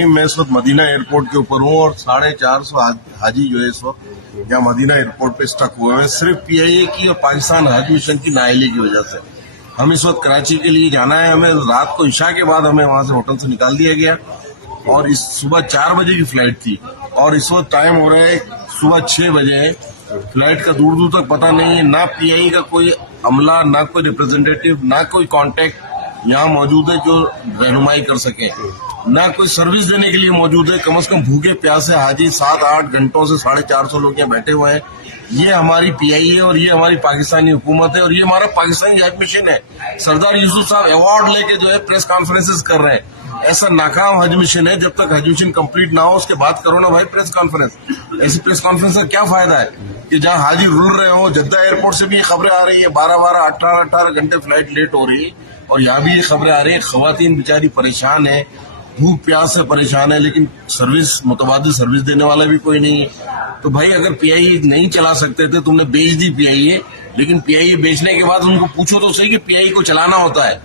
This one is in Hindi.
मैं इस वक्त मदीना एयरपोर्ट के ऊपर हूँ और 450 हाजी जो है इस वक्त यहाँ मदीना एयरपोर्ट पे स्टक हुए हैं सिर्फ पीआईए की और पाकिस्तान हज मिशन की नाअहली की वजह से। हम इस वक्त कराची के लिए जाना है, हमें रात को इशा के बाद हमें वहां से होटल से निकाल दिया गया और इस सुबह 4 बजे की फ्लाइट थी और इस वक्त टाइम हो रहा है सुबह 6 बजे है। फ्लाइट का दूर दूर तक पता नहीं है, ना पीआईए का कोई अमला, ना कोई रिप्रेजेंटेटिव, ना कोई कांटेक्ट यहाँ मौजूद है जो रहनुमाई कर सके, ना कोई सर्विस देने के लिए मौजूद है। कम से कम भूखे प्यासे हाजी 7-8 घंटों से 450 लोग यहाँ बैठे हुए हैं। ये हमारी पीआईए और ये हमारी पाकिस्तानी हुकूमत है और ये हमारा पाकिस्तानी हज मिशन है। सरदार यूसुफ साहब अवार्ड लेके जो है प्रेस कॉन्फ्रेंसेस कर रहे हैं। ऐसा नाकाम हज मिशन है, जब तक हज मिशन कंप्लीट ना हो उसके बाद करो ना भाई प्रेस कॉन्फ्रेंस। ऐसी प्रेस कॉन्फ्रेंस का क्या फायदा है कि जहाँ हाजी रुल रहे हो। जद्दा एयरपोर्ट से भी ये खबरें आ रही है 12-12, 18-18 घंटे फ्लाइट लेट हो रही है और यहाँ भी ये खबरें आ रही है। खवातीन बेचारी परेशान है, भूख प्यास से परेशान है, लेकिन सर्विस मुतबादिल सर्विस देने वाला भी कोई नहीं है। तो भाई अगर पीआईए नहीं चला सकते थे, तुमने बेच दी पीआईए, लेकिन पीआईए बेचने के बाद उनको पूछो तो सही कि पीआईए को चलाना होता है।